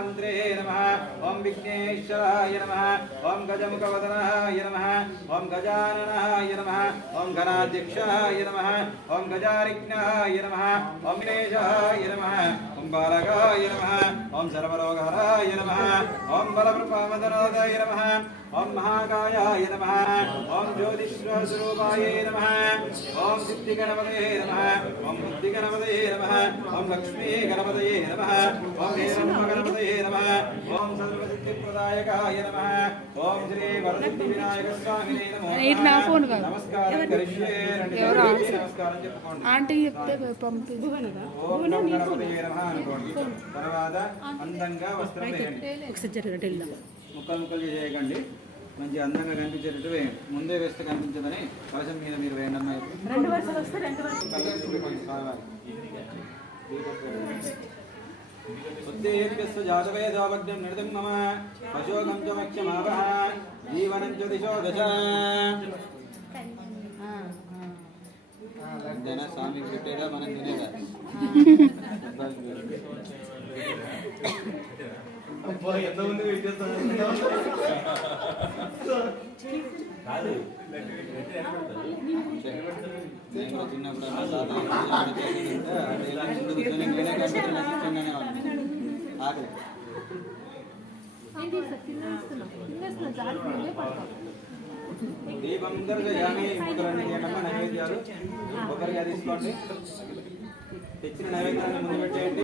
महान्द्रे नमः ओम विघ्नेश्वराय नमः ओम गजमुखवदनाय नमः ओम गजाननाय नमः ओम गणाध्यक्षाय नमः ओम गजारिज्ञाय नमः ओम गणेशाय नमः ओम बालकाय नमः ओम सर्वरोगहराय नमः ओम बलप्रपामदनाय नमः ओम महाकायाय नमः ओम ज्योतिष्वस्वरूपाय नमः ओम सिद्धिगणपतये नमः ओम बुद्धिगणपतये नमः ओम लक्ष्मीगणपतये नमः ओम हेरम्बगणपतये नमः ओम सर्वसिद्धिप्रदायकाय नमः ओम श्री वरसिद्धिविनायकस्वामिने नमः नमस्कारं करिष्ये नमस्कारं చెప్పుకోండి ఆంటీ చెప్తే పంపి ఓం గణపతయే నమః అనుకోండి తర్వాత అందంగా వస్త్రం వేయండి ముక్కలు చేయకండి మంచి అందంగా కనిపించేటట్టు వేయండి ముందే వేస్తే కనిపించదని కలశం మీద మీరు వేయండి అమ్మాయి ఉత్తేభ్యస్సు జాతవేదోపజ్ఞం నిర్దం మమ అశోకం చ మఖ్యమావహ జీవనం చ దిశో దశ జన స్వామి పెట్టేదా మనం తినేదా ఎంతమంది వెయిట్ చేస్తారు చిన్నప్పుడు దీపం దర్శయామి ముద్రని నైవేద్యాలు ఒకరిగా తీసుకోండి తెచ్చిన నైవేద్యాన్ని ముందు పెట్టేయండి